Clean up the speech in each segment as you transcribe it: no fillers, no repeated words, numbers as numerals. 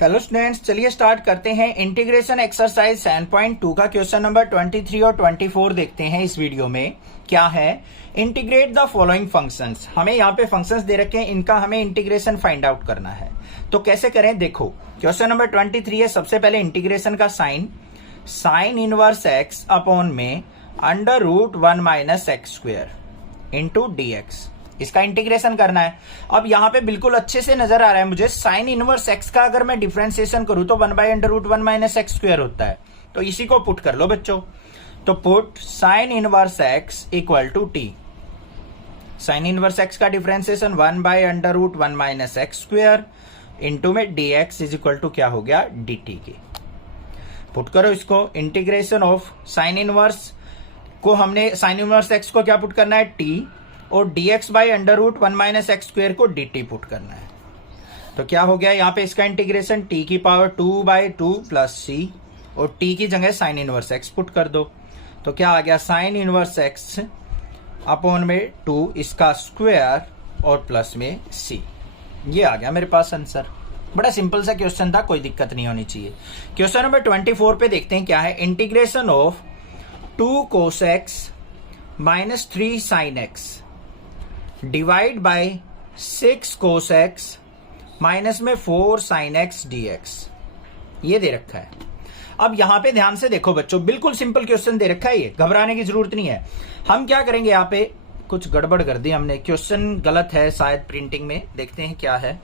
Hello students, चलिए start करते हैं। इंटीग्रेशन एक्सरसाइज 7.2 का क्वेश्चन नंबर 23 और 24 देखते हैं इस वीडियो में। क्या है? Integrate the following functions. हमें यहाँ पे फंक्शंस दे रखे हैं, इनका हमें इंटीग्रेशन फाइंड आउट करना है। तो कैसे करें? देखो, क्वेश्चन नंबर 23 है। सबसे पहले इंटीग्रेशन का साइन इनवर्स एक्स अपॉन में under root 1 minus x square into d x, इसका इंटीग्रेशन करना है। अब यहां पे बिल्कुल अच्छे से नजर आ रहा है मुझे, साइन इनवर्स एक्स का अगर मैं डिफरेंशिएशन करूं तो 1 by under root 1 minus x square होता है। तो इसी को पुट कर लो बच्चों। तो put sine inverse x equal to t. Sine inverse x का differentiation 1 by under root 1 minus x square into में d x is equal to क्या हो गया? डी टी के। पुट करो इसको। इंटीग्रेशन ऑफ साइन इनवर्स को हमने साइन इनवर्स एक्स को क्या पुट करना है? टी, और dx by under root 1 minus x square को dt पुट करना है। तो क्या हो गया यहाँ पे? इसका इंटीग्रेशन t की पावर 2 बाई 2 प्लस सी, और t की जगह साइन इनवर्स x पुट कर दो। तो क्या आ गया? साइन इनवर्स x अपॉन में 2 इसका स्क्वायर और प्लस में c। ये आ गया मेरे पास आंसर। बड़ा सिंपल सा क्वेश्चन था, कोई दिक्कत नहीं होनी चाहिए। क्वेश्चन नंबर 24 पे देखते हैं क्या है। Integration of 2 cos x minus 3 sine x divide bye 6 cos x minus में 4 sin x dx, ये दे रखा है। अब यहां पे ध्यान से देखो बच्चों, बिल्कुल सिंपल क्वेश्चन दे रखा है, ये घबराने की जरूरत नहीं है। हम क्या करेंगे, यहाँ पे कुछ गड़बड़ कर दी हमने, क्वेश्चन गलत है शायद प्रिंटिंग में। देखते हैं क्या है।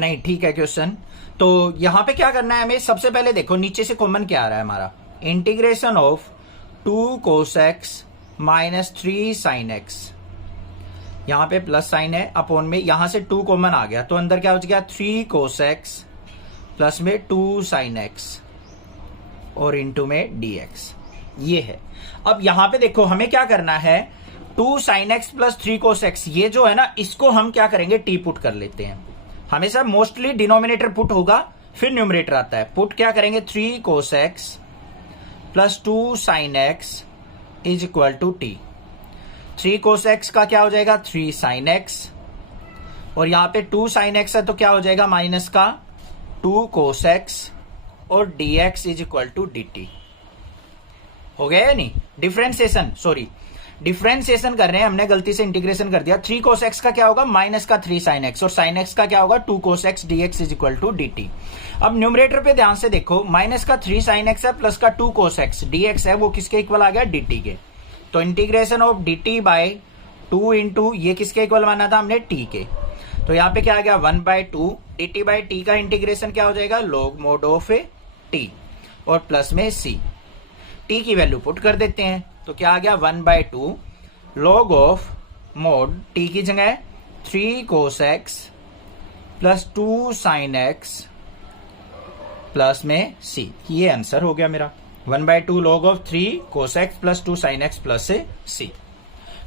नहीं, ठीक है क्वेश्चन। तो यहां पे क्या करना है हमें? सबसे पहले देखो नीचे से कॉमन क्या आ रहा है हमारा। Integration of 2 cos x minus 3 sin x, यहां पे प्लस साइन है अपॉन में, यहां से 2 कॉमन आ गया तो अंदर क्या हो गया? 3 cos x प्लस में 2 sin x और इंटू में dx, ये है। अब यहां पे देखो हमें क्या करना है, 2 sin x plus 3 cos x, ये जो है ना, इसको हम क्या करेंगे? टी पुट कर लेते हैं। हमेशा मोस्टली डिनोमिनेटर पुट होगा, फिर न्यूमरेटर आता है। पुट क्या करेंगे? 3 cos x plus 2 sin x is equal to t. 3 cos x का क्या हो जाएगा? 3 sin x, और यहां पे 2 sin x है तो क्या हो जाएगा? माइनस का 2 cos x और dx is equal to dt। हो गया या नहीं? डिफरेंशिएशन, सॉरी डिफरेंशिएशन कर रहे हैं हमने, गलती से इंटीग्रेशन कर दिया। 3 cos x का क्या होगा? माइनस का 3 sin x, और sin x का क्या होगा? 2 cos x dx is equal to dt। अब न्यूमरेटर पे ध्यान से देखो, माइनस का 3 sin x है प्लस का 2 cos x dx है, वो किसके इक्वल आ गया? dt के। तो integration of dt by 2 into ये किसके इक्वल माना था हमने? t के। तो यहाँ पे क्या आ गया? 1 बाई 2 dt बाई t का इंटीग्रेशन क्या हो जाएगा? log mod ऑफ t और प्लस में c। t की वैल्यू पुट कर देते हैं तो क्या आ गया? 1 by 2 log of mod t की जगह 3 cos x plus 2 sin x plus में c। ये आंसर हो गया मेरा। 1 by 2 log of 3 cos x plus 2 sin x plus से c।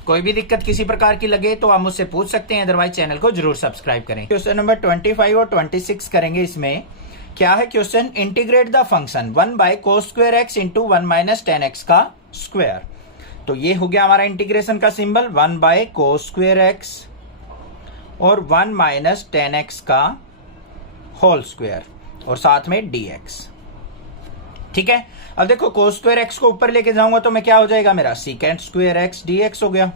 कोई भी दिक्कत किसी प्रकार की लगे तो आप मुझसे पूछ सकते हैं, अदरवाइज चैनल को जरूर सब्सक्राइब करें। क्वेश्चन नंबर 25 और 26 करेंगे। इसमें क्या है question? Integrate the function 1 by cos square x into 1 minus tan x का स्क्वायर। तो ये हो गया हमारा इंटीग्रेशन का symbol, 1 by cos square x और 1 माइनस tan x का होल स्क्वायर और साथ में dx। ठीक है। अब देखो, cos स्क्वायर x को ऊपर लेके जाऊंगा तो मैं क्या हो जाएगा मेरा? सीकेंट स्क्वायर x dx हो गया,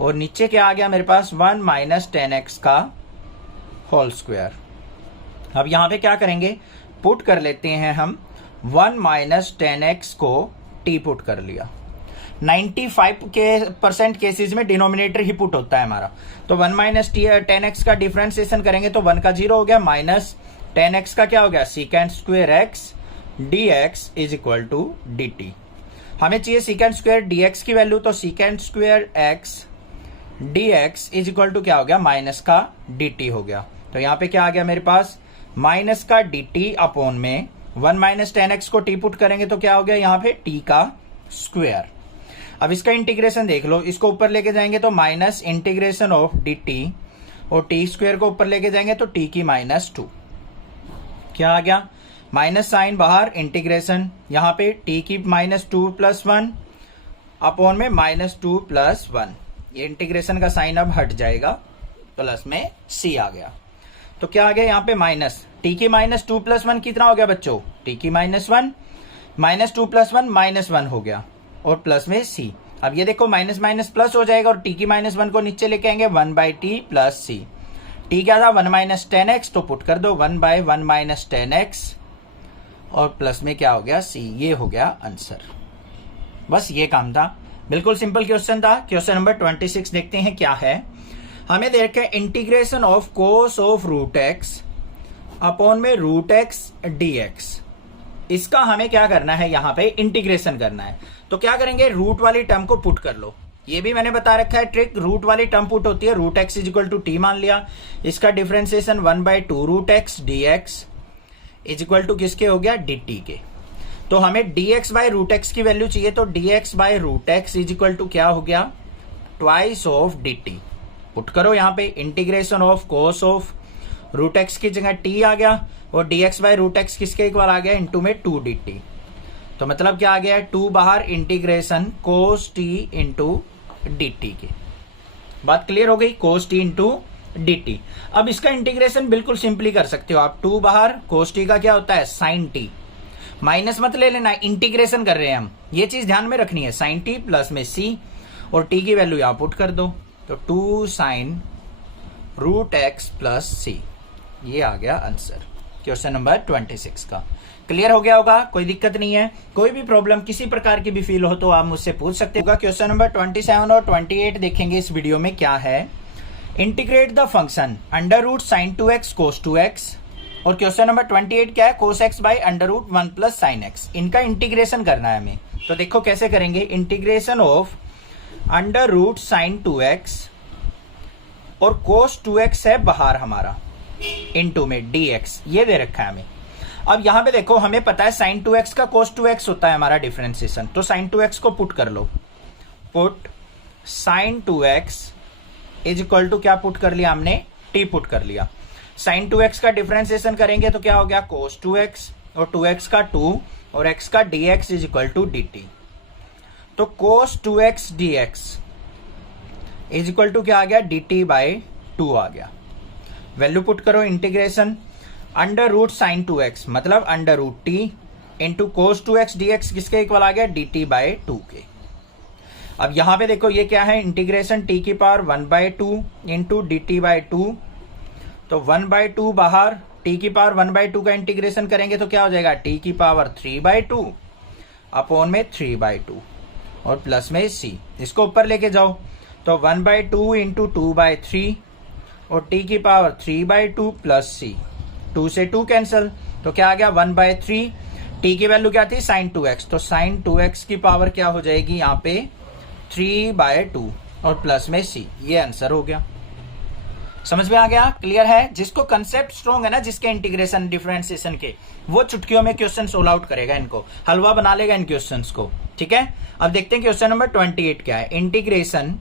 और नीचे क्या आ गया मेरे पास? 1 माइनस tan x का होल स्क्वायर। अब यहां पे क्या करेंगे? पुट कर लेते हैं हम 1 माइनस tan x को t पुट कर लिया। 95% केसेस में डिनोमिनेटर ही पुट होता है हमारा। तो 1 माइनस tan x का डिफरेंशिएशन करेंगे तो 1 का 0 हो गया, माइनस tan x का क्या हो गया? Secant square x dx is equal to dt। हमें चाहिए सीकेंट स्क्वायर dx की वैल्यू, तो secant square x dx is equal to क्या हो गया? माइनस का dt हो गया। तो यहां पे क्या आ गया मेरे पास? माइनस का dt अपॉन में 1 माइनस tan x को t पुट करेंगे तो क्या हो गया? यहाँ पे t का स्क्वायर। अब इसका इंटीग्रेशन देख लो, इसको ऊपर लेके जाएंगे तो माइनस इंटीग्रेशन ऑफ dt, और t स्क्वायर को ऊपर लेके जाएंगे तो t की माइनस 2। क्या आ गया? माइनस साइन बाहर, इंटीग्रेशन यहाँ पे t की माइनस 2 प्लस 1 अपॉन में माइनस 2 प्लस 1। ये इंटीग्रेशन का साइन अब हट जाएगा, प्लस में c आ गया। तो क्या आ गया यहाँ पे माइनस, टी की माइनस 2 + 1 कितना हो गया बच्चों, टी की -1, -2 + 1 -1 हो गया, और प्लस में सी। अब ये देखो माइनस माइनस प्लस हो जाएगा और टी की -1 को नीचे लेके आएंगे 1/t + सी। टी क्या था 1 - 10x, तो पुट कर दो 1/1 - 10x और प्लस में क्या हो गया सी। ये हो गया आंसर। बस ये काम था, बिल्कुल सिंपल क्वेश्चन था। क्वेश्चन नंबर 26 देखते हैं क्या है। हमें दे रखा है integration of cos of √x upon में √x dx। इसका हमें क्या करना है, यहां पे इंटीग्रेशन करना है। तो क्या करेंगे, रूट वाली टर्म को पुट कर लो। ये भी मैंने बता रखा है ट्रिक, रूट वाली टर्म पुट होती है, √x = t मान लिया, इसका डिफरेंशिएशन 1/2 √x dx = किसके हो गया, dt के। तो हमें dx/√x की वैल्यू चाहिए, तो dx/√x = क्या हो गया, ट्वाइस ऑफ dt। पुट करो यहाँ पे, integration of cos of √x की जगह t आ गया और dx/√x किसके इक्वल आ गया, इनटू में 2 dt। तो मतलब क्या आ गया, 2 बाहर, इंटीग्रेशन कोस t इंटू dt के। बात क्लियर हो गई, कोस t इंटू dt। अब इसका इंटीग्रेशन बिल्कुल सिंपली कर सकते हो आप, 2 बाहर, कोस t का क्या होता है साइन t, माइनस मत ले लेना, इंटीग्रेशन कर रहे हैं हम, ये चीज ध्यान में रखनी है, साइन t प्लस में c और t की वैल्यू यहां पुट कर दो, तो 2 sin √x + c। ये आ गया आंसर क्वेश्चन नंबर 26 का। क्लियर हो गया होगा, कोई दिक्कत नहीं है। कोई भी प्रॉब्लम किसी प्रकार की भी फील हो तो आप मुझसे पूछ सकते हो। क्वेश्चन नंबर 27 और 28 देखेंगे इस वीडियो में। क्या है, integrate the function √sin 2x cos 2x। और क्वेश्चन नंबर 28 क्या है, cos x by √1 + sin x। इनका इंटीग्रेशन करना है हमें। तो देखो कैसे करेंगे, इंटीग्रेशन ऑफ √sin 2x और cos 2x है बाहर हमारा, इनटू में dx, ये दे रखा है हमें। अब यहां पे देखो हमें पता है sin 2x का cos 2x होता है हमारा डिफरेंशिएशन, तो sin 2x को पुट कर लो, पुट sin 2x = क्या पुट कर लिया हमने, t पुट कर लिया। sin 2x का डिफरेंशिएशन करेंगे तो क्या हो गया, cos 2x और 2x का 2 और x का dx = dt। तो cos 2x dx = क्या आ गया, dt/2 आ गया। वैल्यू पुट करो, इंटीग्रेशन √sin 2x मतलब √t into cos 2x dx किसके इक्वल आ गया, dt/2 के। अब यहां पे देखो ये क्या है, इंटीग्रेशन t की पावर 1/2 इंटू dt/2। तो 1/2 बाहर, t की पावर 1/2 का इंटीग्रेशन करेंगे तो क्या हो जाएगा, t की पावर 3/2 अपॉन में 3/2 और प्लस में c। इसको ऊपर लेके जाओ तो 1/2 इंटू 2/3 और t की पावर 3/2 प्लस c, 2 से 2 कैंसिल, तो क्या आ गया 1/3। t की वैल्यू क्या थी, sin 2x, तो sin 2x की पावर क्या हो जाएगी यहाँ पे 3/2 और प्लस में c। ये आंसर हो गया। समझ में आ गया, क्लियर है। जिसको कंसेप्ट स्ट्रॉन्ग है ना, जिसके इंटीग्रेशन डिफरेंशिएशन के, वो चुटकियों में क्वेश्चन सोल्व आउट करेगा, इनको हलवा बना लेगा इन क्वेश्चंस को। ठीक है, अब देखते हैं क्वेश्चन नंबर 28 क्या है। Integration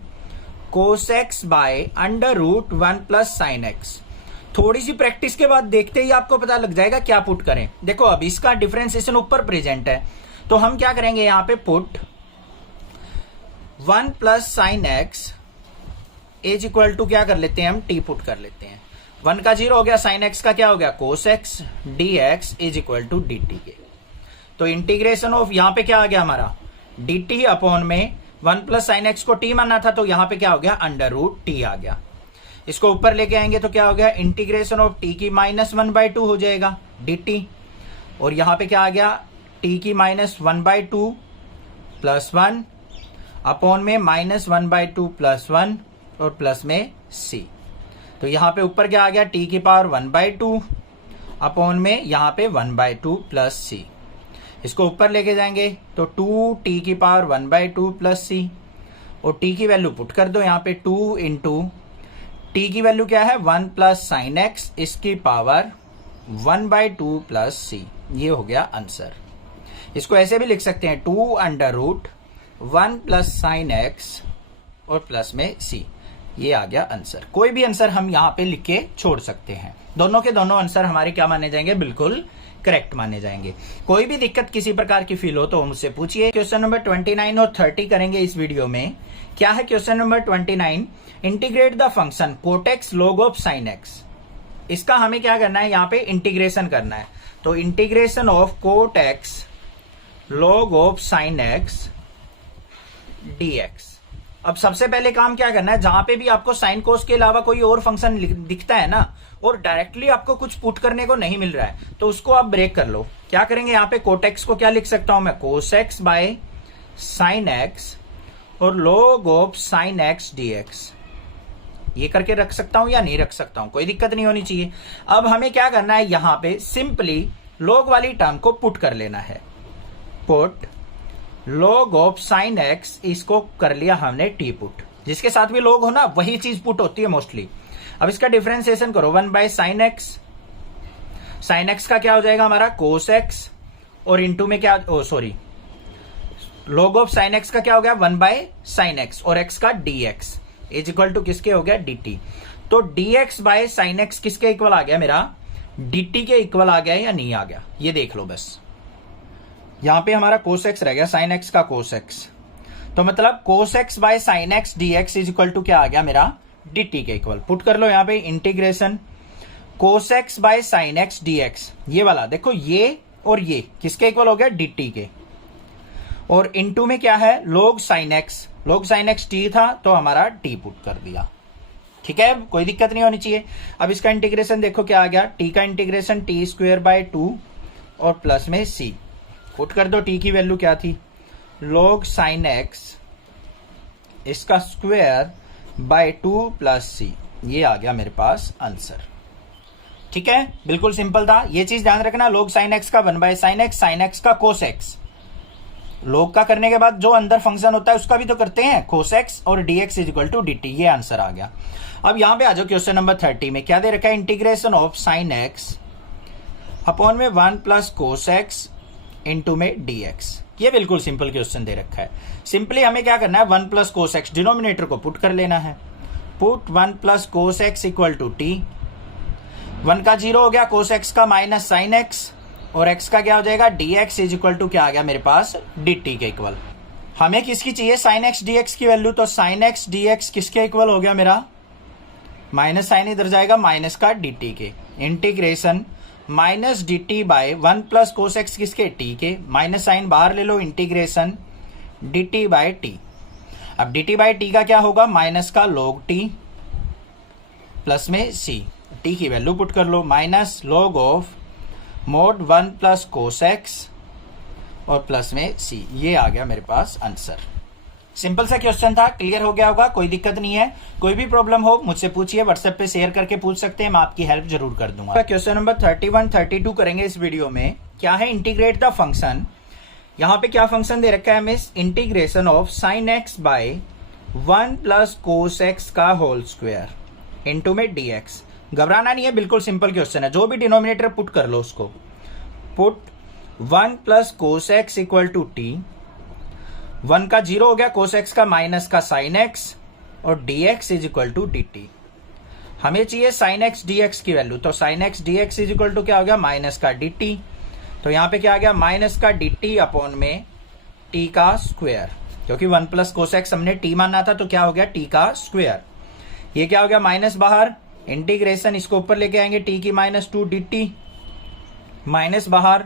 cos x by √1 + sin x। थोड़ी सी प्रैक्टिस के बाद देखते ही आपको पता लग जाएगा क्या पुट करें। देखो अब इसका डिफरेंशिएशन ऊपर प्रेजेंट है, तो हम क्या करेंगे यहां पे, पुट 1 + sin x = क्या कर लेते हैं हम, t पुट कर लेते हैं। 1 का 0 हो गया, sin x का क्या हो गया, cos x dx = dt के। तो इंटीग्रेशन ऑफ यहां पे क्या आ गया हमारा, dt अपॉन में 1 + sin x को t मानना था, तो यहां पे क्या हो गया, √t आ गया। इसको ऊपर लेके आएंगे तो क्या हो गया, इंटीग्रेशन ऑफ t की -1/2 हो जाएगा dt, और यहां पे क्या आ गया, t की -1/2 + 1 अपॉन में -1/2 + 1 और प्लस में c। तो यहां पे ऊपर क्या आ गया, t की पावर 1/2 अपॉन में यहां पे 1/2 + c। इसको ऊपर लेके जाएंगे तो 2t की पावर 1/2 + c और t की वैल्यू पुट कर दो यहाँ पे, 2 इंटू t की वैल्यू क्या है, 1 + sin x, इसकी पावर 1/2 + c। ये हो गया आंसर। इसको ऐसे भी लिख सकते हैं, 2√1 + sin x और प्लस में c। ये आ गया आंसर। कोई भी आंसर हम यहाँ पे लिख के छोड़ सकते हैं, दोनों के दोनों आंसर हमारे क्या माने जाएंगे, बिल्कुल करेक्ट माने जाएंगे। कोई भी दिक्कत किसी प्रकार की फील हो तो मुझसे पूछिए। क्वेश्चन नंबर 29 और 30 करेंगे इस वीडियो में। क्या है question number 29, integrate the function cot x log of sin x। इसका हमें क्या करना है, यहाँ पे इंटीग्रेशन करना है। तो integration of cot x log of sine x dx। अब सबसे पहले काम क्या करना है, जहां पे भी आपको साइन कोस के अलावा कोई और फंक्शन दिखता है ना, और डायरेक्टली आपको कुछ पुट करने को नहीं मिल रहा है, तो उसको आप ब्रेक कर लो। क्या करेंगे, यहाँ पे कोट एक्स को क्या लिख सकता हूं मैं, कोस एक्स बाय साइन एक्स और log of sine x dx। ये करके रख सकता हूं या नहीं रख सकता हूं, कोई दिक्कत नहीं होनी चाहिए। अब हमें क्या करना है, यहां पे सिंपली log वाली टर्म को पुट कर लेना है। Put log of sine x, इसको कर लिया हमने टी पुट। जिसके साथ भी log हो ना, वही चीज पुट होती है मोस्टली। अब इसका डिफरेंशिएशन करो, 1 bye sine x. Sign x का क्या हो जाएगा हमारा, कोस एक्स, और इंटू में क्या, log ऑफ साइन एक्स का क्या हो गया, 1 बाय साइन एक्स, और एक्स का dx इज इक्वल टू किसके हो गया, dt। तो dx बाय साइन एक्स किसके इक्वल आ गया मेरा, dt के इक्वल आ गया या नहीं आ गया, ये देख लो बस। यहां पे हमारा कोस एक्स रह गया, साइन एक्स का कोस एक्स, तो मतलब cos x by sine x dx is equal to क्या आ गया मेरा, dt के इक्वल। पुट कर लो यहाँ पे integration cos x by sine x dx, ये वाला देखो, ये और ये किसके इक्वल हो गया, dt के, और इनटू में क्या है, log साइन एक्स t था, तो हमारा t पुट कर दिया। ठीक है, कोई दिक्कत नहीं होनी चाहिए। अब इसका इंटीग्रेशन देखो क्या आ गया, t का इंटीग्रेशन टी स्क्वेयर बाय 2 और प्लस में c। पुट कर दो, t की वैल्यू क्या थी, log साइन एक्स इसका स्क्वायर बाय 2 प्लस c। ये आ गया मेरे पास आंसर। ठीक है, बिल्कुल सिंपल था। ये चीज ध्यान रखना, log साइन एक्स का 1 बाय साइन एक्स का कोस एक्स। log का करने के बाद जो अंदर फंक्शन होता है उसका भी तो करते हैं, कोस एक्स और dx is equal to dt। ये आंसर आ गया। अब यहां पे आ जाओ, क्वेश्चन नंबर 30 में क्या दे रखा है, integration of sine x upon में 1 प्लस कोस एक्स इंटू में dx। ये बिल्कुल सिंपल क्वेश्चन दे रखा है। सिंपली हमें क्या करना है, 1 प्लस कोस एक्स डिनोमिनेटर को पुट कर लेना है। Put 1 plus cos x equal to t, 1 का 0 हो गया, कोस एक्स का माइनस साइन एक्स, और x का क्या हो जाएगा, dx इज इक्वल टू क्या आ गया मेरे पास, dt के इक्वल। हमें किसकी चाहिए, साइन एक्स dx की वैल्यू, तो साइन एक्स dx किसके इक्वल हो गया मेरा, माइनस साइन इधर जाएगा, माइनस का dt के, integration minus dt by 1 plus cos x किसके, t के, माइनस साइन बाहर ले लो, इंटीग्रेशन dt बाय t। अब dt बाय t का क्या होगा, माइनस का log t प्लस में c। t की वैल्यू पुट कर लो, minus log of mod 1 plus cos x और प्लस में c। ये आ गया मेरे पास आंसर। सिंपल सा क्वेश्चन था, क्लियर हो गया होगा, कोई दिक्कत नहीं है। कोई भी प्रॉब्लम हो मुझसे पूछिए, व्हाट्सएप पे शेयर करके पूछ सकते हैं, मैं आपकी हेल्प जरूर कर दूंगा। क्वेश्चन नंबर 31 32 करेंगे इस वीडियो में। क्या है, इंटीग्रेट द फंक्शन। यहाँ पे क्या फंक्शन दे रखा है हमें, integration of sine x by 1 plus cos x का होल स्क्वायर इंटू में dx। घबराना नहीं है, बिल्कुल सिंपल क्वेश्चन है। जो भी डिनोमिनेटर पुट कर लो उसको, put 1 plus cos x equal to t, 1 का 0 हो गया, कोस एक्स का माइनस का साइन एक्स, और dx is equal to dt। हमें चाहिए साइन एक्स dx की वैल्यू, तो sine x dx is equal to क्या हो गया, माइनस का dt। तो यहां पे क्या आ गया, माइनस का dt अपॉन में t का स्क्वायर, क्योंकि 1 प्लस कोस एक्स हमने t माना था, तो क्या हो गया, t का स्क्वायर। ये क्या हो गया, माइनस बाहर, इंटीग्रेशन इसको ऊपर लेके आएंगे, t की माइनस 2 dt, माइनस बाहर,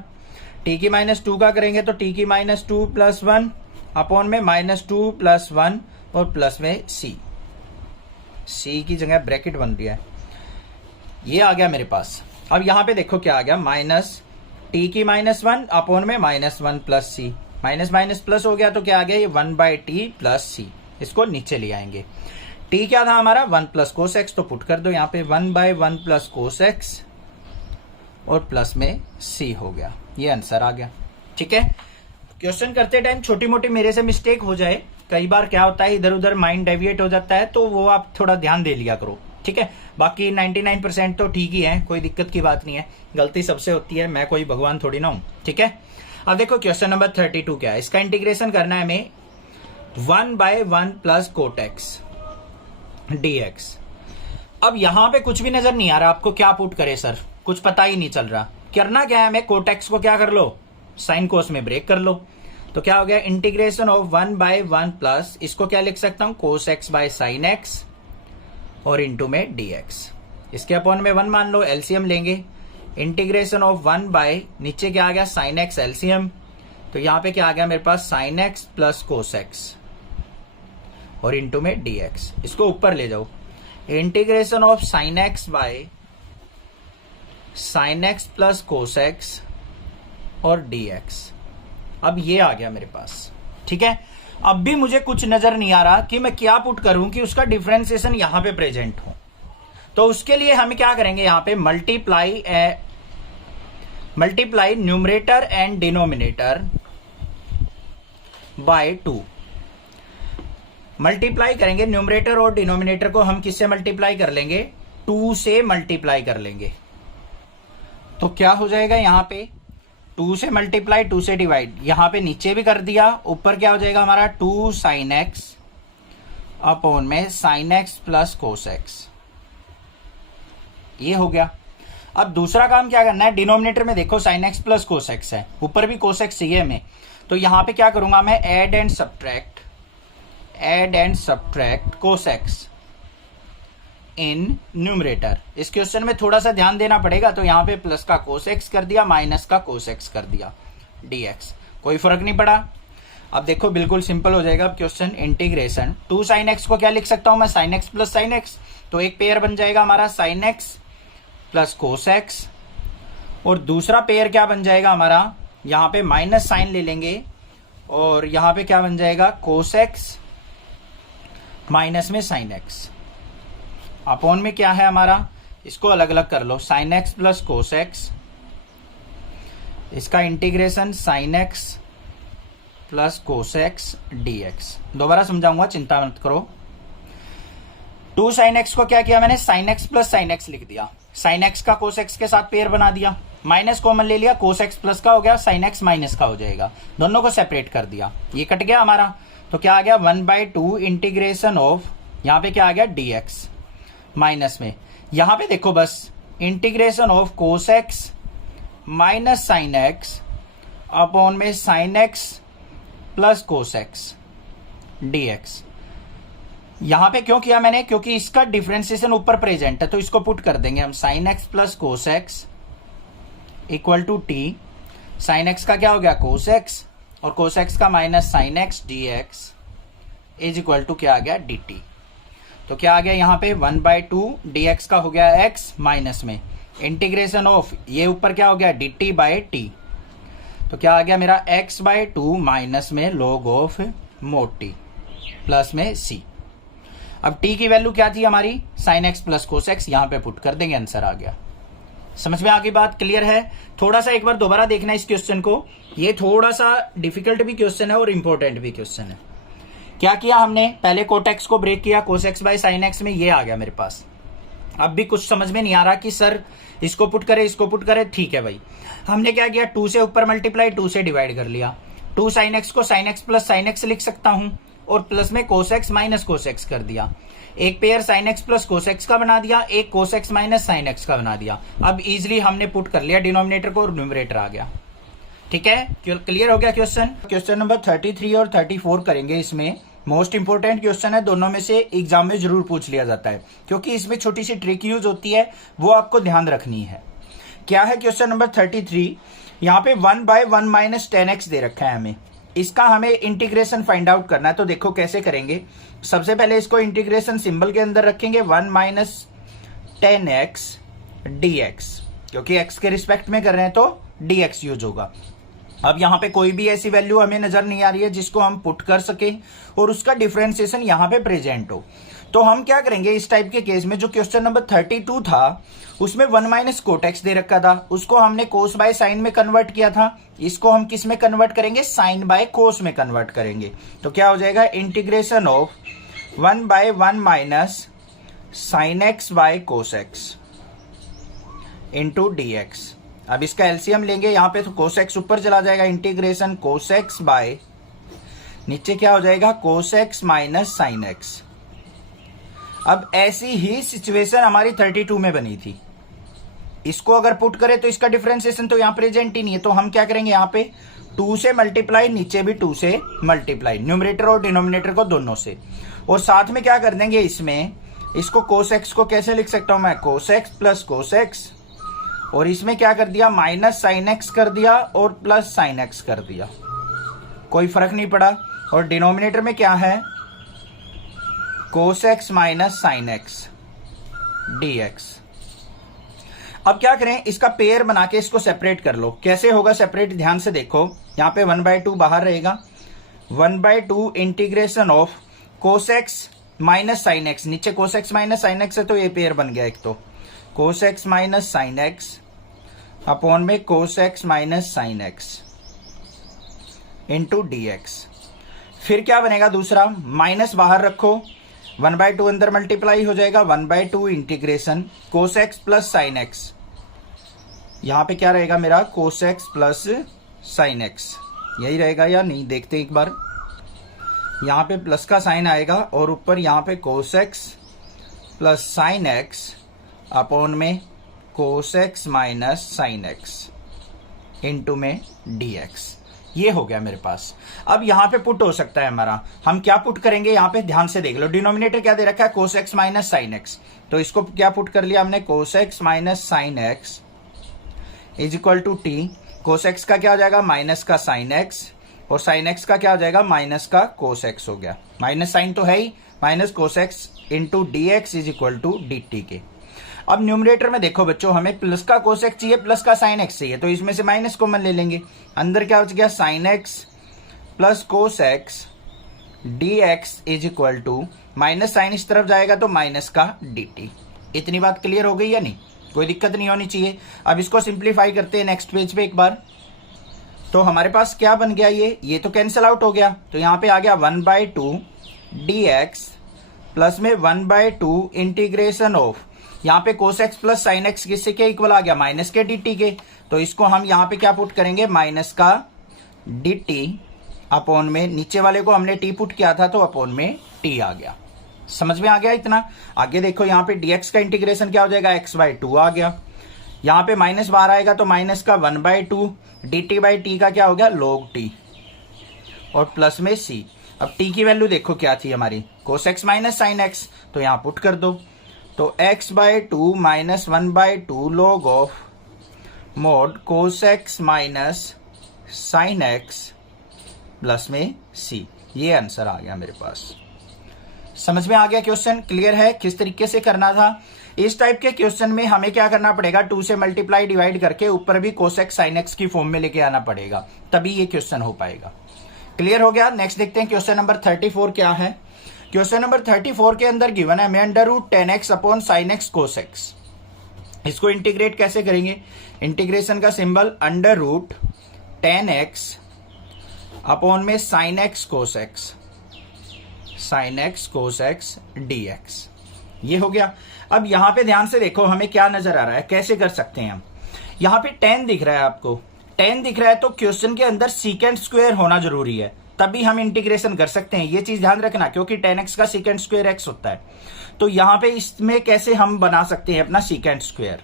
t की माइनस 2 का करेंगे तो t की माइनस 2 प्लस 1 अपॉन में माइनस 2 प्लस 1 और प्लस में c की जगह ब्रैकेट बन रही है। ये आ गया मेरे पास। अब यहां पे देखो क्या आ गया, माइनस t की माइनस 1 अपॉन में minus 1 plus c, minus minus plus हो गया, तो क्या आ गया, ये 1 बाय टी प्लस c। इसको नीचे ले आएंगे। t क्या था हमारा, 1 प्लस कोस एक्स, तो पुट कर दो यहाँ पे 1 बाय 1 प्लस कोस एक्स और प्लस में c हो गया। ये आंसर आ गया। ठीक है, क्वेश्चन करते टाइम छोटी मोटी मेरे से मिस्टेक हो जाए, कई बार क्या होता है इधर उधर माइंड डेविएट हो जाता है, तो वो आप थोड़ा ध्यान दे लिया करो। ठीक है, बाकी 99% तो ठीक ही है, कोई दिक्कत की बात नहीं है। गलती सबसे होती है, मैं कोई भगवान थोड़ी ना हूं। ठीक है, अब देखो क्वेश्चन नंबर 32 क्या है। इसका इंटीग्रेशन करना है हमें 1 by 1 plus cot x dx। अब यहां पे कुछ भी नजर नहीं आ रहा, आपको क्या पुट करे सर, कुछ पता ही नहीं चल रहा। करना क्या है हमें, कोट एक्स को क्या कर लो, साइन कोस में ब्रेक कर लो। तो क्या हो गया, इंटीग्रेशन ऑफ 1 बाय 1 प्लस, इसको क्या लिख सकता हूं, कोस एक्स बाय साइन एक्स और इंटू में dx। इसके अपॉन में 1 मान लो, एलसीएम लेंगे, इंटीग्रेशन ऑफ 1 बाय नीचे क्या आ गया साइन एक्स एलसीएम, तो यहां पे क्या आ गया मेरे पास sine x plus cos x और इंटू में डीएक्स। इसको ऊपर ले जाओ, integration of sine x by sine x plus cos x और डीएक्स। अब ये आ गया मेरे पास, ठीक है। अब भी मुझे कुछ नजर नहीं आ रहा कि मैं क्या पुट करूं कि उसका डिफरेंशिएशन यहां पे प्रेजेंट हो। तो उसके लिए हम क्या करेंगे, यहां पे multiply numerator and denominator by 2। Multiply करेंगे न्यूमरेटर और डिनोमिनेटर को हम किससे मल्टीप्लाई कर लेंगे, 2 से मल्टीप्लाई कर लेंगे। तो क्या हो जाएगा यहां पे 2 से मल्टीप्लाई 2 से डिवाइड, यहां पे नीचे भी कर दिया, ऊपर क्या हो जाएगा हमारा 2 साइन एक्स अपॉन में sine x plus cos x, ये हो गया। अब दूसरा काम क्या करना है, डिनोमिनेटर में देखो sign x plus cos x है, ऊपर भी कोस एक्स चाहिए हमें, तो यहां पे क्या करूंगा मैं add and subtract cos x in numerator. इस क्वेश्चन में थोड़ा सा ध्यान देना पड़ेगा, तो यहां पे प्लस का कोस एक्स कर दिया, माइनस का कोस एक्स कर दिया, डीएक्स, कोई फर्क नहीं पड़ा। अब देखो बिल्कुल सिंपल हो जाएगा अब क्वेश्चन। इंटीग्रेशन 2 साइन एक्स को क्या लिख सकता हूं मैं, sign x plus sine x, तो एक पेयर बन जाएगा हमारा sign x plus cos x, और दूसरा पेयर क्या बन जाएगा हमारा, यहां पे माइनस साइन ले लेंगे और यहां पे क्या बन जाएगा कोस एक्स माइनस में साइन एक्स, अपॉन में क्या है हमारा, इसको अलग अलग कर लो, sine x plus cos x, इसका integration sine x plus cos x d x. दोबारा समझाऊंगा, चिंता मत करो। 2 साइन एक्स को क्या किया मैंने, sign x plus sine x लिख दिया, साइन एक्स का कोस एक्स के साथ पेयर बना दिया, माइनस कॉमन ले लिया, कोस एक्स प्लस का हो गया, साइन एक्स माइनस का हो जाएगा, दोनों को सेपरेट कर दिया, ये कट गया हमारा। तो क्या आ गया 1/2 इंटीग्रेशन ऑफ, यहां पे क्या आ गया डीएक्स, माइनस में यहां पे देखो बस integration of cos x minus sine x upon में sine x plus cos x d x. यहां पे क्यों किया मैंने, क्योंकि इसका डिफरेंशिएशन ऊपर प्रेजेंट है, तो इसको पुट कर देंगे हम, sine x plus cos x equal to t, sine x का क्या हो गया कोस एक्स और कोस एक्स का minus sine x dx is equal to क्या आ गया dt। तो क्या आ गया यहां पे 1/2 dx का हो गया x माइनस में इंटीग्रेशन ऑफ, ये ऊपर क्या हो गया dt बाय t, तो क्या आ गया मेरा x/2 माइनस में log of mod t plus में c। अब t की वैल्यू क्या थी हमारी, sign x plus cos x, यहां पे पुट कर देंगे, आंसर आ गया। समझ में आगे बात क्लियर है। थोड़ा सा एक बार दोबारा देखना इस क्वेश्चन को, ये थोड़ा सा डिफिकल्ट भी क्वेश्चन है और इंपॉर्टेंट भी क्वेश्चन है। क्या किया हमने, पहले कोटेक्स को ब्रेक किया, कोस एक्स बाय साइन एक्स में ये आ गया मेरे पास। अब भी कुछ समझ में नहीं आ रहा कि सर इसको पुट करे इसको पुट करे, ठीक है भाई, हमने क्या किया 2 से ऊपर मल्टीप्लाई 2 से डिवाइड कर लिया, 2 साइन एक्स को sign x plus sine x लिख सकता हूं और प्लस में cos x minus cos x कर दिया, एक pair sign x plus cos x का बना दिया, एक कोस एक्स माइनस साइन एक्स का बना दिया। अब इजिली हमने पुट कर लिया डिनोमिनेटर को और न्यूमरेटर आ गया, ठीक है, क्लियर हो गया क्वेश्चन। क्वेश्चन नंबर 33 और 34 करेंगे। इसमें मोस्ट इंपोर्टेंट क्वेश्चन है, दोनों में से एग्जाम में जरूर पूछ लिया जाता है, क्योंकि इसमें छोटी सी ट्रिक यूज होती है, वो आपको ध्यान रखनी है। क्या है क्वेश्चन नंबर 33, यहाँ पे 1/1 माइनस 10x दे रखा है हमें, इसका हमें इंटीग्रेशन फाइंड आउट करना है। तो देखो कैसे करेंगे, सबसे पहले इसको इंटीग्रेशन सिंबल के अंदर रखेंगे 1 माइनस 10x dx, क्योंकि x के रिस्पेक्ट में कर रहे हैं तो dx यूज होगा। अब यहां पे कोई भी ऐसी वैल्यू हमें नजर नहीं आ रही है जिसको हम पुट कर सके और उसका डिफरेंशिएशन यहां पे प्रेजेंट हो, तो हम क्या करेंगे इस टाइप के केस में, जो क्वेश्चन नंबर 32 था उसमें 1 माइनस कोटेक्स दे रखा था, उसको हमने कोस बाय साइन में कन्वर्ट किया था, इसको हम किस में कन्वर्ट करेंगे, साइन बाय कोस में कन्वर्ट करेंगे। तो क्या हो जाएगा integration of 1/1 minus sine x by cos x into dx। अब इसका एलसीएम लेंगे, यहां पे तो कोस एक्स ऊपर चला जाएगा, इंटीग्रेशन कोस एक्स बाय नीचे क्या हो जाएगा cos x minus sine x. अब ऐसी ही सिचुएशन हमारी 32 में बनी थी, इसको अगर पुट करें तो इसका डिफरेंशिएशन तो यहां प्रेजेंट ही नहीं है, तो हम क्या करेंगे यहां पे 2 से मल्टीप्लाई, नीचे भी 2 से मल्टीप्लाई, न्यूमरेटर और डिनोमिनेटर को दोनों से, और साथ में क्या कर देंगे इसमें इसको कोस एक्स को कैसे लिख सकता हूं मैं, कोस एक्स प्लस कोस एक्स, और इसमें क्या कर दिया, माइनस साइन एक्स कर दिया और प्लस साइन एक्स कर दिया, कोई फर्क नहीं पड़ा। और डिनोमिनेटर में क्या है, cos x minus sine x d x. अब क्या करें, इसका पेयर बना के इसको सेपरेट कर लो। कैसे होगा सेपरेट, ध्यान से देखो, यहां पे 1/2 बाहर रहेगा, 1/2 integration of cos x minus sine x, नीचे cos x minus sine x है तो ये पेयर बन गया एक, तो cos x minus sine x upon में cos x minus sine x into d x. फिर क्या बनेगा दूसरा, माइनस बाहर रखो, 1/2 अंदर मल्टीप्लाई हो जाएगा, 1/2 इंटीग्रेशन कोस एक्स प्लस साइन एक्स, यहां पे क्या रहेगा मेरा, कोस एक्स प्लस साइन एक्स, यही रहेगा या नहीं देखते हैं एक बार। यहां पे प्लस का साइन आएगा और ऊपर यहां पे cos x plus sine x upon में cos x minus sine x into में डी एक्स। ये हो गया मेरे पास। अब यहां पे पुट हो सकता है हमारा, हम क्या पुट करेंगे, यहां पे ध्यान से देख लो, डिनोमिनेटर क्या दे रखा है, cos x minus sine x, तो इसको क्या पुट कर लिया हमने, cos x minus sine x is equal to t. Cos x का क्या हो जाएगा, माइनस का साइन एक्स, और साइन एक्स का क्या हो जाएगा, माइनस का कोस एक्स हो गया, माइनस साइन तो है ही, minus cos x into d x is equal to d t के। अब न्यूमरेटर में देखो बच्चों, हमें प्लस का कोस एक्स चाहिए, प्लस का साइन एक्स चाहिए, तो इसमें से माइनस कॉमन ले लेंगे, अंदर क्या बच गया, sine x plus cos x d x is equal to, minus sine इस तरफ जाएगा तो माइनस का डी टी। इतनी बात क्लियर हो गई या नहीं, कोई दिक्कत नहीं होनी चाहिए। अब इसको सिंप्लीफाई करते हैं नेक्स्ट पेज पे एक बार, तो हमारे पास क्या बन गया, ये तो कैंसिल आउट हो गया, तो यहां पे आ गया 1/2 डी एक्स प्लस में 1/2 इंटीग्रेशन ऑफ, यहाँ पे cos x plus sine x किससे के इक्वल आ गया, माइनस के डी टी के, तो इसको हम यहाँ पे क्या पुट करेंगे, माइनस का डी टी अपॉन में, नीचे वाले को हमने टी पुट किया था तो अपॉन में टी आ गया। समझ में आ गया इतना। आगे देखो यहाँ पे dx का इंटीग्रेशन क्या हो जाएगा, x/2 आ गया, यहाँ पे माइनस बाहर आएगा तो माइनस का 1/2 dt/t का क्या हो गया, log t, और प्लस में c। अब t की वैल्यू देखो क्या थी हमारी, cos x minus sine x, तो यहाँ पुट कर दो, तो x/2 minus 1/2 log of mode cos x minus sine x plus में c। ये आंसर आ गया मेरे पास। समझ में आ गया क्वेश्चन, क्लियर है किस तरीके से करना था। इस टाइप के क्वेश्चन में हमें क्या करना पड़ेगा, 2 से मल्टीप्लाई डिवाइड करके ऊपर भी cos x sin x की फॉर्म में लेके आना पड़ेगा, तभी ये क्वेश्चन हो पाएगा। क्लियर हो गया। नेक्स्ट देखते हैं क्वेश्चन नंबर 34 क्या है। क्वेश्चन नंबर 34 के अंदर गिवन है हमें √10x upon sin x cos x। इसको इंटीग्रेट कैसे करेंगे, इंटीग्रेशन का सिंबल √10x अपॉन में sin x cos x, sin x cos x dx। ये हो गया। अब यहां पे ध्यान से देखो हमें क्या नजर आ रहा है, कैसे कर सकते हैं हम। यहां पे 10 दिख रहा है आपको, 10 दिख रहा है तो क्वेश्चन के अंदर सीकेंड स्क्वायर होना जरूरी है, तभी हम इंटीग्रेशन कर सकते हैं। ये चीज ध्यान रखना, क्योंकि 10x का सीकेंड स्क्वायर x होता है। तो यहां पे इसमें कैसे हम बना सकते हैं अपना सीकेंड स्क्वायर।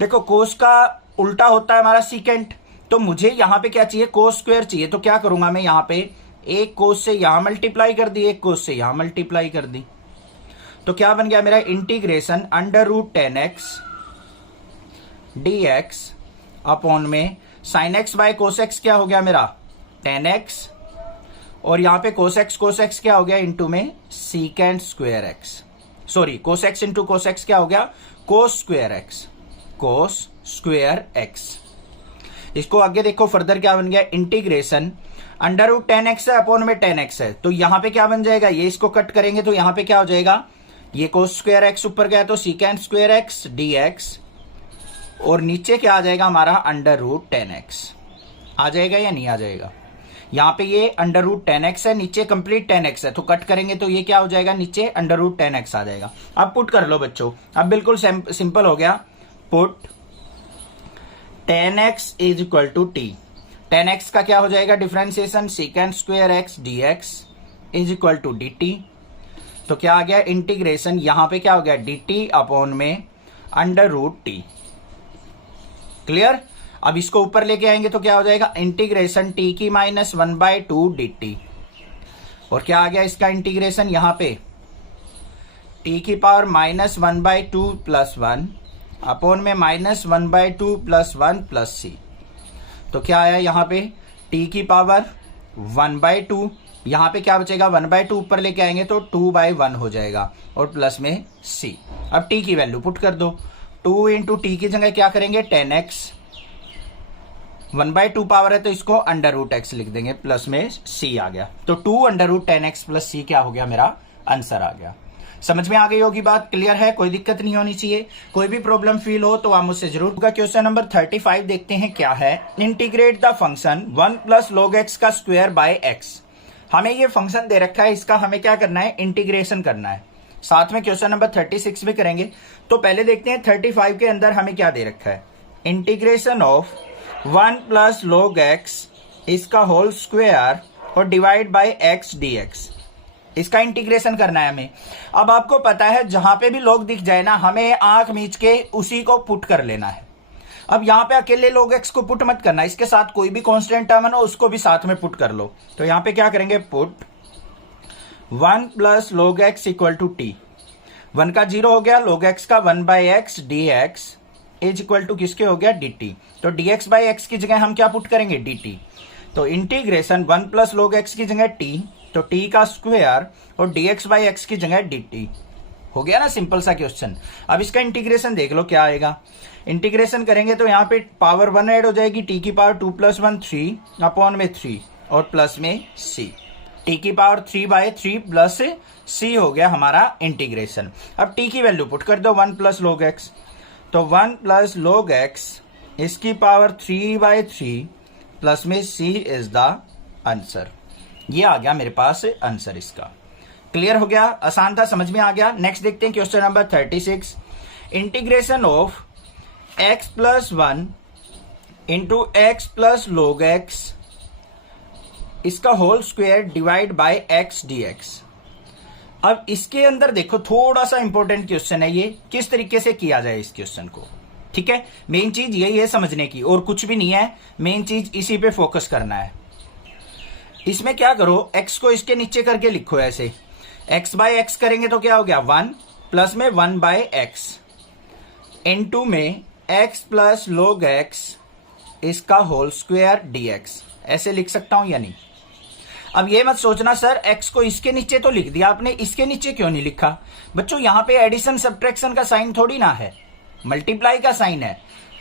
देखो कोस का उल्टा होता है हमारा सीकेंड, तो मुझे यहां पे क्या चाहिए, कोस स्क्वायर चाहिए। तो क्या करूंगा मैं, यहां पे एक कोस से यहां मल्टीप्लाई कर दी, एक कोस से यहां मल्टीप्लाई कर दी, तो क्या बन गया मेरा इंटीग्रेशन √10x dx अपॉन में sin x by cos x क्या हो गया मेरा 10x, और यहां पे cos x क्या हो गया इंटू में सीकेंड square x, sorry cos x into cos x क्या हो गया cos स्क्वायर x। इसको आगे देखो फर्दर क्या बन गया, इंटीग्रेशन √10x है अपॉन में 10x है, तो यहां पे क्या बन जाएगा, ये इसको कट करेंगे तो यहां पे क्या हो जाएगा, ये cos स्क्वायर x ऊपर गया तो सीकेंड स्क्वायर x dx, और नीचे क्या आ जाएगा हमारा √10x आ जाएगा या नहीं आ जाएगा। यहां पे ये √10x है, नीचे कंप्लीट 10x है, तो कट करेंगे तो ये क्या हो जाएगा, नीचे √10x आ जाएगा। अब पुट कर लो बच्चों, अब बिल्कुल सिंपल हो गया। Put 10x is equal to t, 10x का क्या हो जाएगा differentiation, secant square x dx is equal to dt, तो क्या आ गया इंटीग्रेशन, यहां पे क्या हो गया dt अपॉन में √t। क्लियर। अब इसको ऊपर लेके आएंगे तो क्या हो जाएगा इंटीग्रेशन t की -1/2 dt, और क्या आ गया इसका इंटीग्रेशन, यहां पे टी की पावर -1/2 प्लस 1 अपॉन में -1/2 प्लस 1 प्लस सी। तो क्या आया यहाँ पे टी की पावर 1/2, यहाँ पे क्या बचेगा 1/2 ऊपर लेके आएंगे तो 2/1 हो जाएगा और प्लस में सी। अब टी की वैल्यू पुट कर दो, 2 इंटू टी की जगह क्या करेंगे 10x, 1/2 पावर है तो इसको √x लिख देंगे, प्लस में c आ गया। तो 2√10x प्लस c क्या हो गया, मेरा आंसर आ गया। समझ में आ गई होगी बात, क्लियर है, कोई दिक्कत नहीं होनी चाहिए। कोई भी प्रॉब्लम फील हो तो आप मुझसे जरूर। क्वेश्चन नंबर 35 देखते हैं क्या है। Integrate the function 1 plus log x का स्क्वायर बाय x। हमें ये फंक्शन दे रखा है, इसका हमें क्या करना है, इंटीग्रेशन करना है। साथ में क्वेश्चन नंबर 36 भी करेंगे। तो पहले देखते हैं 35 के अंदर हमें क्या दे रखा है। Integration of 1 plus log x इसका होल स्क्वायर और डिवाइड बाय x dx, इसका इंटीग्रेशन करना है हमें। अब आपको पता है जहां पे भी log दिख जाए ना, हमें आंख मीच के उसी को पुट कर लेना है। अब यहां पे अकेले log x को पुट मत करना, इसके साथ कोई भी कांस्टेंट टर्म है ना उसको भी साथ में पुट कर लो। तो यहां पे क्या करेंगे, put 1 plus log x equal to t, 1 का 0 हो गया, log x का 1/x dx is equal to किसके हो गया, dt। तो dx/x की जगह हम क्या पुट करेंगे, dt। तो इंटीग्रेशन 1 प्लस log x की जगह t, तो t का स्क्वायर और dx/x की जगह dt हो गया ना, सिंपल सा क्वेश्चन। अब इसका इंटीग्रेशन देख लो क्या आएगा। इंटीग्रेशन करेंगे तो यहाँ पे पावर 1 ऐड हो जाएगी, t की पावर 2 प्लस 1 3 अपॉन में 3 और प्लस में c, t की पावर 3/3 प्लस c हो गया हमारा इंटीग्रेशन। अब t की वैल्यू पुट कर दो 1 प्लस log x, तो 1 प्लस log x इसकी पावर 3/3 प्लस में c इज द आंसर। ये आ गया मेरे पास आंसर इसका। क्लियर हो गया, आसान था, समझ में आ गया। नेक्स्ट देखते हैं question number 36। Integration of x plus 1 into x plus log x इसका whole square divide by x dx। अब इसके अंदर देखो थोड़ा सा इंपॉर्टेंट क्वेश्चन है ये, किस तरीके से किया जाए इस क्वेश्चन को। ठीक है, मेन चीज यही है समझने की, और कुछ भी नहीं है, मेन चीज इसी पे फोकस करना है। इसमें क्या करो, x को इसके नीचे करके लिखो ऐसे, x/x करेंगे तो क्या हो गया 1 प्लस में 1/x इनटू में x प्लस log x इसका होल स्क्वायर dx, ऐसे लिख सकता हूं या नहीं। अब ये मत सोचना सर x को इसके नीचे तो लिख दिया आपने, इसके नीचे क्यों नहीं लिखा। बच्चों यहाँ पे एडिशन सब्ट्रैक्शन का साइन थोड़ी ना है, मल्टीप्लाई का साइन है।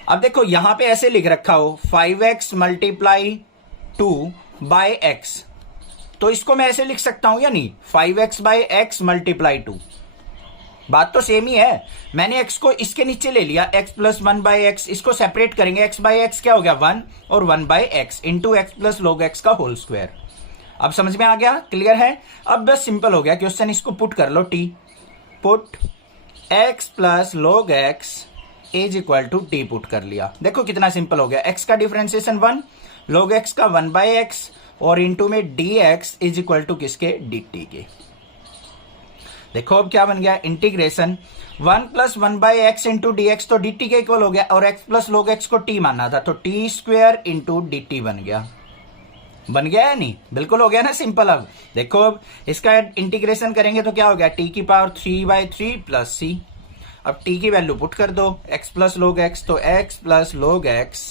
अब देखो यहां पे ऐसे लिख रखा हो 5x मल्टीप्लाई 2 बाय x, तो इसको मैं ऐसे लिख सकता हूं या नहीं, 5x/x मल्टीप्लाई 2। बात तो सेम ही है, मैंने x को इसके नीचे ले लिया, x प्लस 1/x, इसको सेपरेट करेंगे, x/x क्या हो गया 1 और 1/x into x plus log x का होल स्क्वायर। अब समझ में आ गया, क्लियर है। अब बस सिंपल हो गया क्वेश्चन, इसको पुट कर लो, t put x plus log x is equal to t put कर लिया। देखो कितना सिंपल हो गया, x का डिफरेंशिएशन 1, log x का 1/x और इंटू में dx इज इक्वल टू किसके, dt के। देखो अब क्या बन गया, integration 1 plus 1/x into dx, तो dt के इक्वल हो गया, और x प्लस log x को t मानना था, तो t स्क्वायर इंटू dt बन गया। बन गया है नहीं, बिल्कुल हो गया ना सिंपल। अब देखो अब इसका इंटीग्रेशन करेंगे तो क्या हो गया, t की पावर 3/3 प्लस c। अब t की वैल्यू पुट कर दो, x प्लस log x, तो x प्लस log x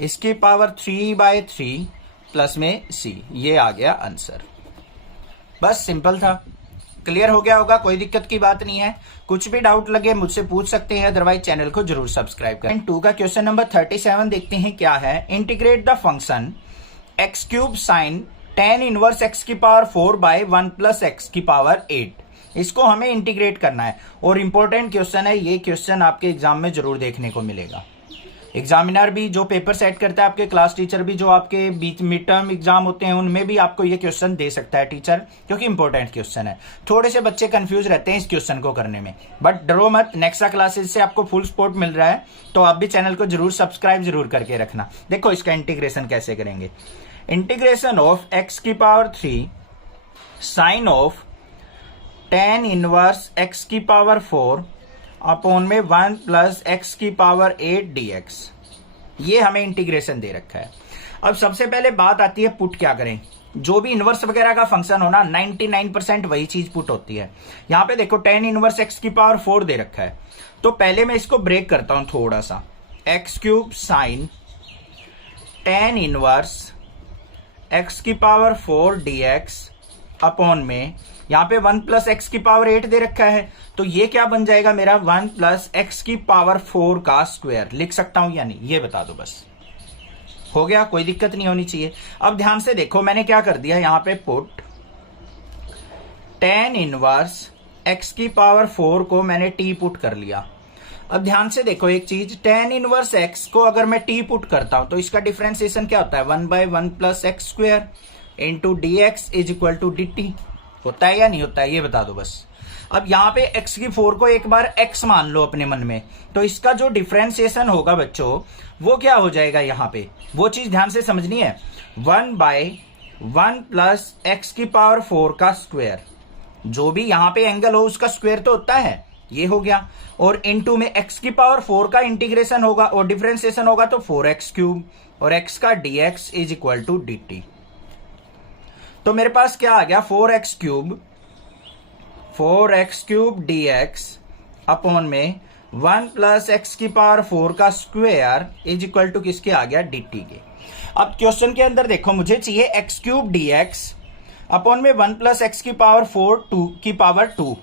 इसकी पावर 3/3 प्लस में c, ये आ गया आंसर। बस सिंपल था, क्लियर हो गया होगा, कोई दिक्कत की बात नहीं है। कुछ भी डाउट लगे मुझसे पूछ सकते हैं, अदरवाइज चैनल को जरूर सब्सक्राइब करें। 2 का क्वेश्चन नंबर 37 देखते हैं क्या है। Integrate the function x cube sign tan inverse x की पावर 4 बाय 1 प्लस x की पावर 8। इसको हमें इंटीग्रेट करना है, और इंपॉर्टेंट क्वेश्चन है ये। क्वेश्चन आपके एग्जाम में जरूर देखने को मिलेगा। एग्जामिनर भी जो पेपर सेट करता है, आपके क्लास टीचर भी जो आपके बीच मिड टर्म एग्जाम होते हैं, उनमें भी आपको ये क्वेश्चन दे सकता है टीचर, क्योंकि इंपॉर्टेंट क्वेश्चन है। थोड़े से बच्चे कंफ्यूज रहते हैं इस क्वेश्चन को करने में, बट डरो मत, नेक्स्ट क्लासेस से आपको फुल सपोर्ट मिल रहा है, तो आप भी चैनल को जरूर सब्सक्राइब जरूर करके रखना। देखो इसका इंटीग्रेशन कैसे करेंगे। इंटीग्रेशन ऑफ x की power 3 sine of tan inverse x की पावर 4 अपॉन में 1 प्लस x की पावर 8 dx, ये हमें इंटीग्रेशन दे रखा है। अब सबसे पहले बात आती है पुट क्या करें। जो भी इनवर्स वगैरह का फंक्शन हो ना 99% वही चीज पुट होती है। यहां पे देखो tan इनवर्स x की पावर 4 दे रखा है, तो पहले मैं इसको ब्रेक करता हूं थोड़ा सा। x cube sign tan inverse x की पावर 4 dx अपॉन में यहां पे 1 प्लस एक्स की पावर 8 दे रखा है, तो ये क्या बन जाएगा मेरा 1 प्लस एक्स की पावर 4 का स्क्वायर। लिख सकता हूं या नहीं ये बता दो, बस हो गया, कोई दिक्कत नहीं होनी चाहिए। अब ध्यान से देखो मैंने क्या कर दिया, यहां पे पुट tan इनवर्स x की पावर 4 को मैंने t पुट कर लिया। अब ध्यान से देखो एक चीज, tan इनवर्स x को अगर मैं t पुट करता हूं तो इसका डिफरेंशिएशन क्या होता है 1/1 plus x square into d x is equal to d t. होता है या नहीं होता है ये बता दो बस। अब यहाँ पे x की 4 को एक बार x मान लो अपने मन में, तो इसका जो डिफरेंशिएशन होगा बच्चों वो क्या हो जाएगा, यहाँ पे वो चीज ध्यान से समझनी है, 1/1 प्लस एक्स की पावर 4 का स्क्वायर, जो भी यहाँ पे एंगल हो उसका स्क्वायर तो होता है, ये हो गया, और इनटू में x की पावर 4 का इंटीग्रेशन होगा और डिफरेंशिएशन होगा तो 4x क्यूब और x का dx is equal to dt। तो मेरे पास क्या आ गया 4x क्यूब dx अपॉन में 1 प्लस एक्स की पावर 4 का स्क्वायर इज इक्वल टू किसके आ गया dt के। अब क्वेश्चन के अंदर देखो मुझे चाहिए x क्यूब dx अपॉन में 1 प्लस एक्स की पावर 2 की पावर 2,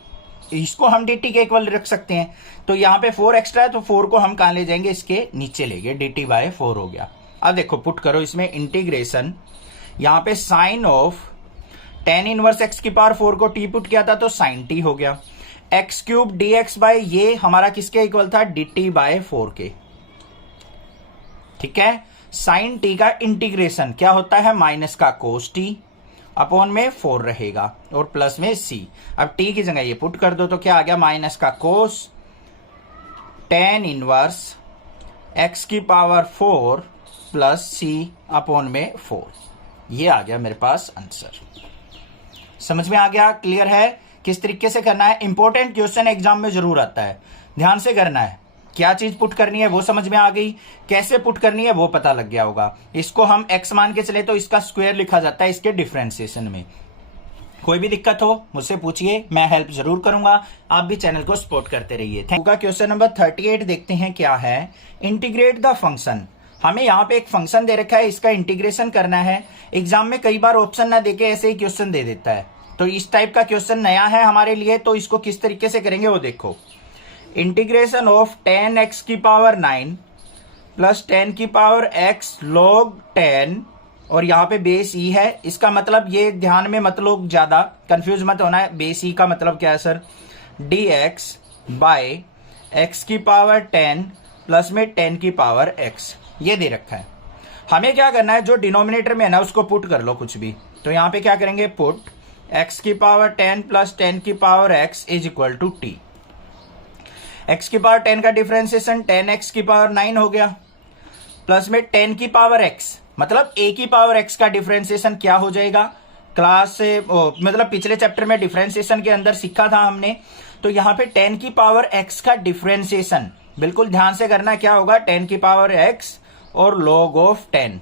इसको हम dt के इक्वल रख सकते हैं। तो यहाँ पे 4 एक्स्ट्रा है तो 4 को हम कहां ले जाएंगे, इसके नीचे ले गए, dt बाय 4 हो गया। अब देखो पुट करो इसमें इंटीग्रेशन, यहाँ पे sine of tan inverse x की पावर 4 को t पुट किया था तो साइन t हो गया, x क्यूब dx बाय ये हमारा किसके इक्वल था dt बाय 4 के। ठीक है, साइन t का इंटीग्रेशन क्या होता है माइनस का कोस t अपॉन में 4 रहेगा और प्लस में c। अब t की जगह ये पुट कर दो तो क्या आ गया माइनस का कोस tan इनवर्स x की पावर 4 प्लस c अपॉन में 4, ये आ गया मेरे पास आंसर। समझ में आ गया, क्लियर है किस तरीके से करना है। इंपॉर्टेंट क्वेश्चन एग्जाम में जरूर आता है, ध्यान से करना है, क्या चीज पुट करनी है वो समझ में आ गई, कैसे पुट करनी है वो पता लग गया होगा। इसको हम x मान के चले तो इसका स्क्वायर लिखा जाता है इसके डिफरेंशिएशन में। कोई भी दिक्कत हो मुझसे पूछिए, मैं हेल्प जरूर करूंगा, आप भी चैनल को सपोर्ट करते रहिए। Thank you. क्वेश्चन नंबर 38 देखते हैं क्या है, इंटीग्रेट द फंक्शन। हमें यहाँ पे एक फंक्शन दे रखा है, इसका इंटीग्रेशन करना है। एग्जाम में कई बार ऑप्शन ना देके ऐसे ही क्वेश्चन दे देता है, तो इस टाइप का क्वेश्चन नया है हमारे लिए, तो इसको किस तरीके से करेंगे वो देखो। इंटीग्रेशन ऑफ tan x की पावर 9 प्लस tan की पावर x log 10 और यहाँ पे बेस e है, इसका मतलब ये ध्यान में मत लो, ज्यादा कंफ्यूज मत होना है। बेस e का मतलब क्या है सर, dx बाय x की पावर 10 प्लस में 10 की पावर x, ये दे रखा है। हमें क्या करना है, जो डिनोमिनेटर में है ना उसको पुट कर लो कुछ भी, तो यहाँ पे क्या करेंगे पुट x की पावर 10 प्लस 10 की power x is equal to t। x की पावर 10 का डिफरेंशिएशन 10x की पावर 9 हो गया प्लस में 10 की पावर x, मतलब a की पावर x का डिफरेंशिएशन क्या हो जाएगा, क्लास से मतलब पिछले चैप्टर में डिफरेंशिएशन के अंदर सीखा था हमने। तो यहाँ पे 10 की पावर x का डिफरेंशिएशन बिल्कुल ध्यान से करना, क्या होगा 10 की पावर x और log ऑफ 10,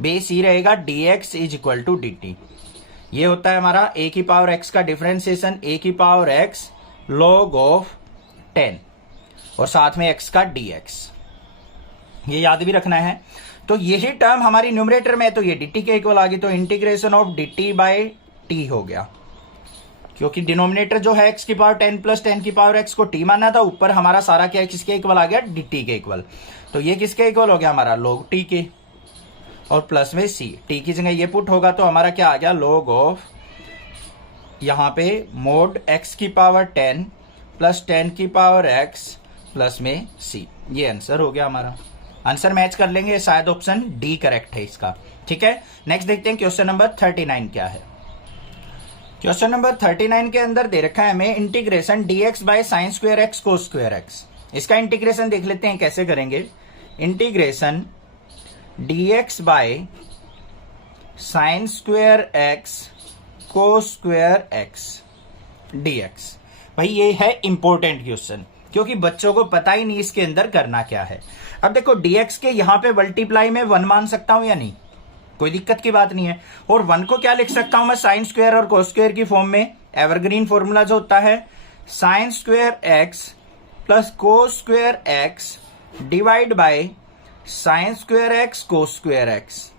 बेस e रहेगा dx is equal to dt। ये होता है हमारा a की पावर x का डिफरेंशिएशन, a की पावर x log ऑफ 10 और साथ में x का dx, ये याद भी रखना है। तो यही टर्म हमारी न्यूमरेटर में है तो ये dt के इक्वल आ गई, तो integration of dt by t हो गया, क्योंकि डिनोमिनेटर जो है x की पावर 10 प्लस 10 की पावर x को t माना था, ऊपर हमारा सारा क्या किसके इक्वल आ गया dt के इक्वल, तो ये किसके इक्वल हो गया हमारा log t के, और प्लस में c, t की जगह ये पुट होगा तो हमारा क्या आ गया log ऑफ यहाँ पे मोड x की पावर 10 प्लस 10 की पावर x प्लस में c, ये आंसर हो गया हमारा। आंसर मैच कर लेंगे, शायद ऑप्शन डी करेक्ट है इसका। ठीक है, नेक्स्ट देखते हैं क्वेश्चन नंबर 39 क्या है। क्वेश्चन नंबर 39 के अंदर दे रखा है हमें integration dx bye sine square x cos square x. इसका इंटीग्रेशन देख लेते हैं कैसे करेंगे। Integration dx bye sine square x cos square x dx। भाई ये है इंपॉर्टेंट क्वेश्चन, क्योंकि बच्चों को पता ही नहीं इसके अंदर करना क्या है। अब देखो dx के यहां पे मल्टीप्लाई में 1 मान सकता हूं या नहीं, कोई दिक्कत की बात नहीं है। और 1 को क्या लिख सकता हूं मैं, साइन स्क्वायर और कोस स्क्वायर की फॉर्म में। एवरग्रीन फॉर्मूला जो होता है sine square x plus cos square x divide by sine square x cos square x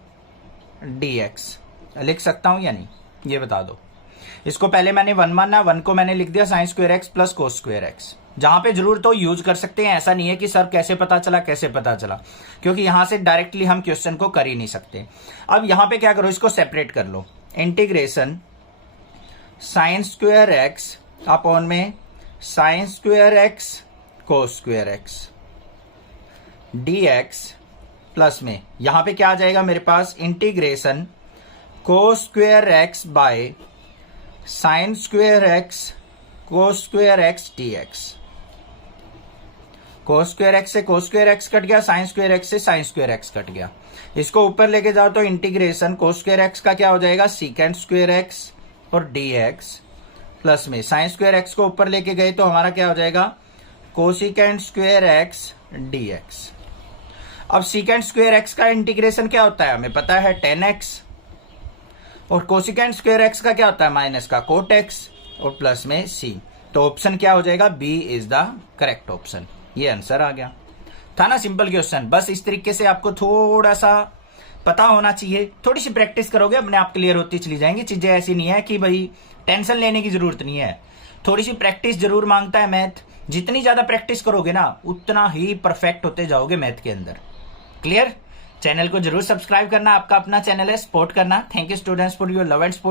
dx. लिख सकता हूं या नहीं, ये बता दो। इसको पहले मैंने 1 माना, 1 को मैंने लिख दिया sign square x plus cos square x. जहां पे जरूरत हो यूज कर सकते हैं, ऐसा नहीं है कि सर कैसे पता चला कैसे पता चला, क्योंकि यहां से डायरेक्टली हम क्वेश्चन को कर ही नहीं सकते। अब यहां पे क्या करो, इसको सेपरेट कर लो। Integration sine square x upon में sine square x cos square x d x plus में यहां पे क्या आ जाएगा मेरे पास, integration cos square x by sine square x cos square x d x. Cos square x से कोस स्क्वायर एक्स कट गया, साइन स्क्वायर एक्स से साइन स्क्वायर एक्स कट गया। इसको ऊपर लेके जाओ तो इंटीग्रेशन कोस स्क्वायर एक्स का क्या हो जाएगा, सीकेंड स्क्वायर एक्स और डीएक्स प्लस में साइन स्क्वायर एक्स को ऊपर लेके गए तो हमारा क्या हो जाएगा, कोसिकेंड स्क्वायर एक्स डीएक्स। अब सीकेंड स्क्वायर एक्स का इंटीग्रेशन क्या होता है हमें पता है 10x, और कोसिकेंड स्क्वायर एक्स का क्या होता है माइनस का कोट एक्स, और प्लस में c। तो ऑप्शन क्या हो जाएगा, B is the correct option. ये आंसर आ गया। था ना सिंपल क्वेश्चन। बस इस तरीके से आपको थोड़ा सा पता होना चाहिए, थोड़ी सी प्रैक्टिस करोगे अपने आप क्लियर होती चली जाएंगी चीजें। ऐसी नहीं है कि भाई टेंशन लेने की जरूरत नहीं है, थोड़ी सी प्रैक्टिस जरूर मांगता है मैथ। जितनी ज्यादा प्रैक्टिस करोगे ना उतना ही परफेक्ट होते जाओगे मैथ के अंदर। क्लियर? चैनल को जरूर सब्सक्राइब करना, आपका अपना चैनल है, सपोर्ट करना। Thank you students for your love and support.